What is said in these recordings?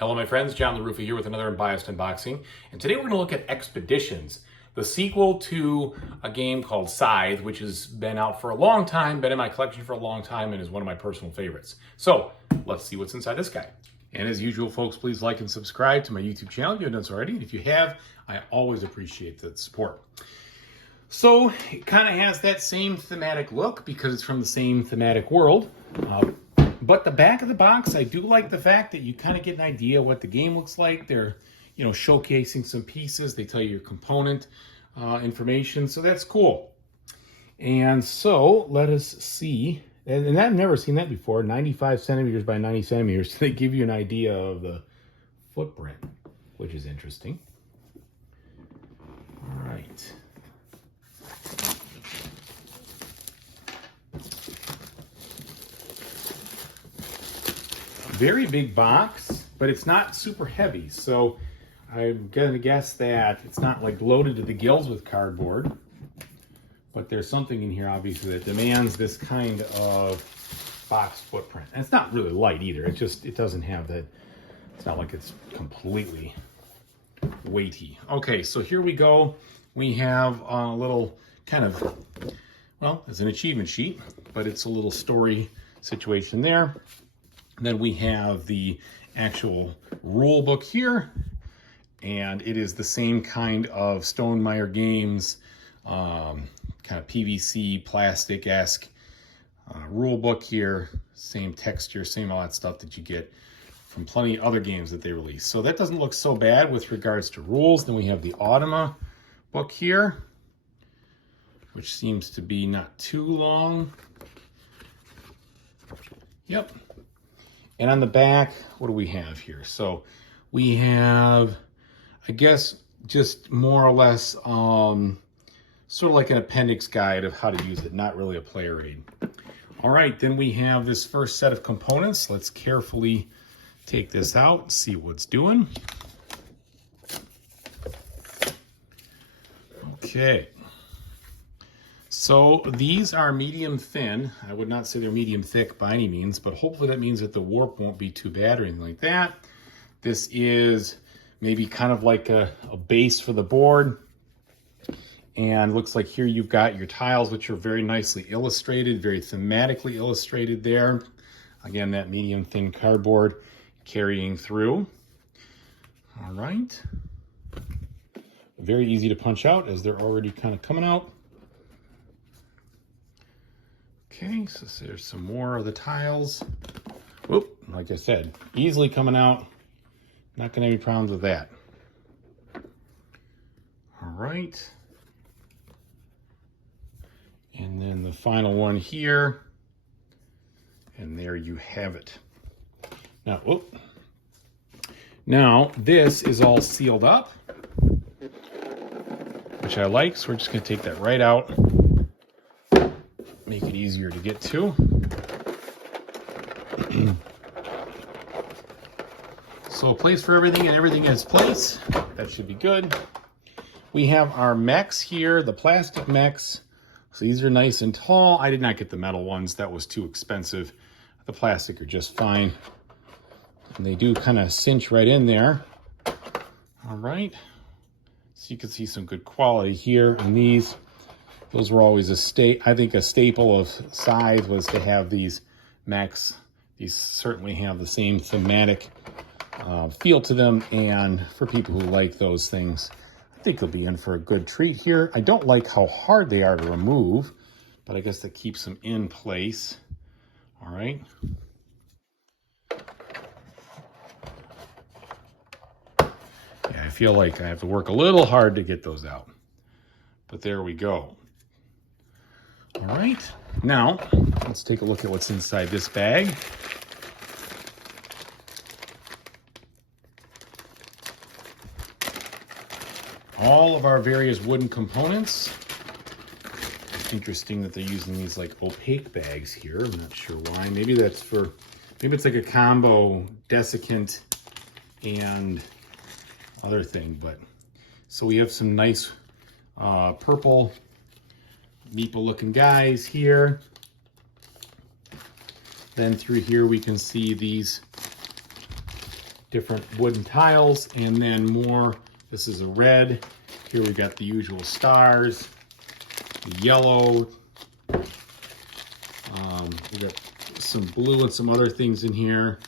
Hello my friends, John LaRuffa here with another Unbiased unboxing. And today we're going to look at Expeditions, the sequel to a game called Scythe, which has been out for a long time, been in my collection for a long time, and is one of my personal favorites. So let's see what's inside this guy. And as usual, folks, please like and subscribe to my YouTube channel if you haven't done so already. And if you have, I always appreciate the support. So it kind of has that same thematic look because it's from the same thematic world. But the back of the box, I do like the fact that you kind of get an idea what the game looks like. They're, showcasing some pieces. They tell you your component information, so that's cool. And so let us see. And I've never seen that before. 95 centimeters by 90 centimeters. They give you an idea of the footprint, which is interesting. All right. Very big box, but it's not super heavy. So I'm going to guess that it's not like loaded to the gills with cardboard, but there's something in here obviously that demands this kind of box footprint. And it's not really light either. It doesn't have that. It's not like it's completely weighty. Okay, so here we go. We have a little kind of, well, it's an achievement sheet, but it's a little story situation there. Then we have the actual rule book here, and it is the same kind of Stonemaier Games, kind of PVC, plastic-esque rule book here. Same texture, same all that stuff that you get from plenty of other games that they release. So that doesn't look so bad with regards to rules. Then we have the Automa book here, which seems to be not too long. Yep. And on the back, what do we have here? So we have, I guess, just more or less sort of like an appendix guide of how to use it, not really a player aid. All right, then we have this first set of components. Let's carefully take this out, see what it's doing. Okay. So these are medium thin. I would not say they're medium thick by any means, but hopefully that means that the warp won't be too bad or anything like that. This is maybe kind of like a base for the board. And looks like here you've got your tiles, which are very nicely illustrated, very thematically illustrated there. Again, that medium thin cardboard carrying through. All right. Very easy to punch out as they're already kind of coming out. Okay, so there's some more of the tiles. Whoop, like I said, easily coming out. Not gonna have any problems with that. All right. And then the final one here. And there you have it. Now, whoop. Now, this is all sealed up, which I like, so we're just gonna take that right out. Make it easier to get to. So a place for everything and everything in its place. That should be good. We have our mechs here, the plastic mechs. So these are nice and tall. I did not get the metal ones. That was too expensive. The plastic are just fine. And they do kind of cinch right in there. All right. So you can see some good quality here in these. Those were always I think a staple of Scythe was to have these mechs. These certainly have the same thematic feel to them, and for people who like those things, I think they'll be in for a good treat here. I don't like how hard they are to remove, but I guess that keeps them in place. All right. Yeah, I feel like I have to work a little hard to get those out, but there we go. All right, now let's take a look at what's inside this bag. All of our various wooden components. Interesting that they're using these like opaque bags here. I'm not sure why. Maybe that's for, maybe it's like a combo desiccant and other thing. But so we have some nice purple meeple looking guys here. Then through here we can see these different wooden tiles, and then more. This is a red. Here we got the usual stars, the yellow. We got some blue and some other things in here.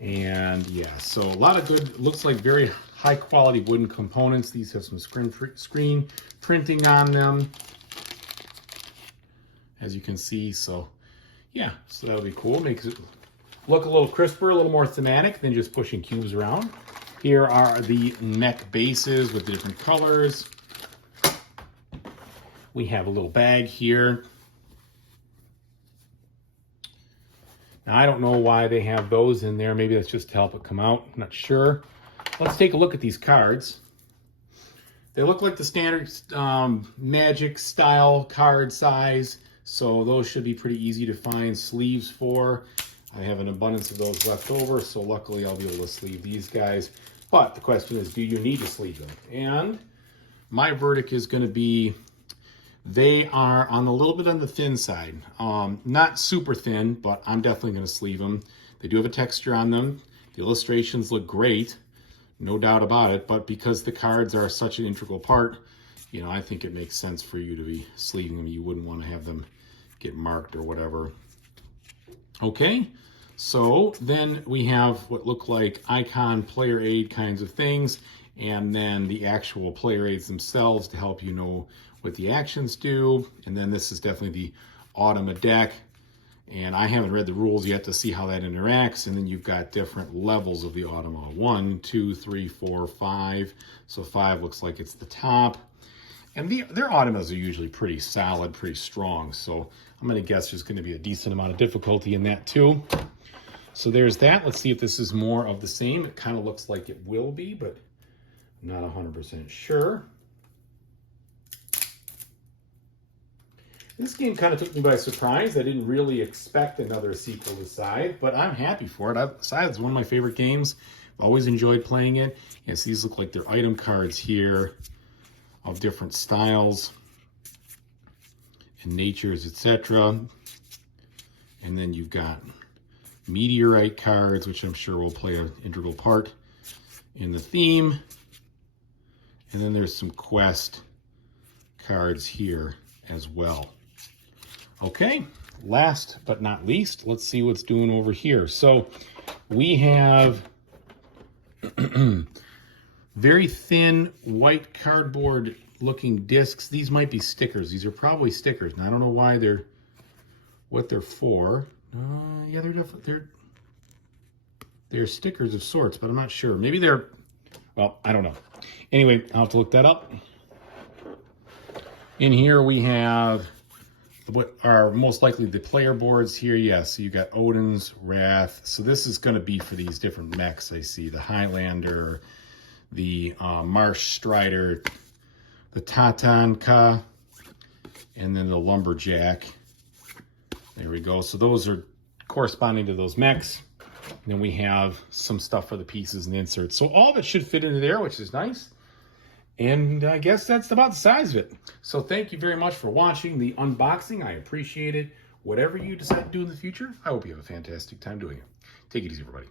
And yeah, so a lot of good, looks like very high quality wooden components. These have some screen printing on them, as you can see. So yeah, so that'll be cool. Makes it look a little crisper, a little more thematic than just pushing cubes around. Here are the mech bases with the different colors. We have a little bag here. Now, I don't know why they have those in there. Maybe that's just to help it come out. I'm not sure. Let's take a look at these cards. They look like the standard Magic style card size, so those should be pretty easy to find sleeves for. I have an abundance of those left over, so luckily I'll be able to sleeve these guys. But the question is, do you need to sleeve them? And my verdict is going to be they are on a little bit on the thin side. Not super thin, but I'm definitely going to sleeve them. They do have a texture on them. The illustrations look great, no doubt about it. But because the cards are such an integral part, you know, I think it makes sense for you to be sleeving them. You wouldn't want to have them get marked or whatever. Okay, so then we have what look like icon player aid kinds of things, and then the actual player aids themselves to help you know what the actions do. And then this is definitely the Automa deck, and I haven't read the rules yet to see how that interacts. And then you've got different levels of the Automa: 1, 2, 3, 4, 5. So 5 looks like it's the top. And their Automas are usually pretty solid, pretty strong. So I'm going to guess there's going to be a decent amount of difficulty in that too. So there's that. Let's see if this is more of the same. It kind of looks like it will be, but I'm not 100% sure. This game kind of took me by surprise. I didn't really expect another sequel to Scythe, but I'm happy for it. Scythe is one of my favorite games. I've always enjoyed playing it. Yes, these look like they're item cards here of different styles and natures, etc. And then you've got meteorite cards, which I'm sure will play an integral part in the theme. And then there's some quest cards here as well. Okay, last but not least, let's see what's doing over here. So we have very thin white cardboard looking discs. These might be stickers. These are probably stickers. And I don't know why what they're for. Yeah, they're stickers of sorts, but I'm not sure. Maybe they're, well, I don't know. Anyway, I'll have to look that up. In here we have what are most likely the player boards here. Yes, so you got Odin's Wrath. So this is going to be for these different mechs. I see the Highlander, the Marsh Strider, the Tatanka, and then the Lumberjack. There we go. So those are corresponding to those mechs. And then we have some stuff for the pieces and inserts. So all of it should fit into there, which is nice. And I guess that's about the size of it. So thank you very much for watching the unboxing. I appreciate it. Whatever you decide to do in the future, I hope you have a fantastic time doing it. Take it easy, everybody.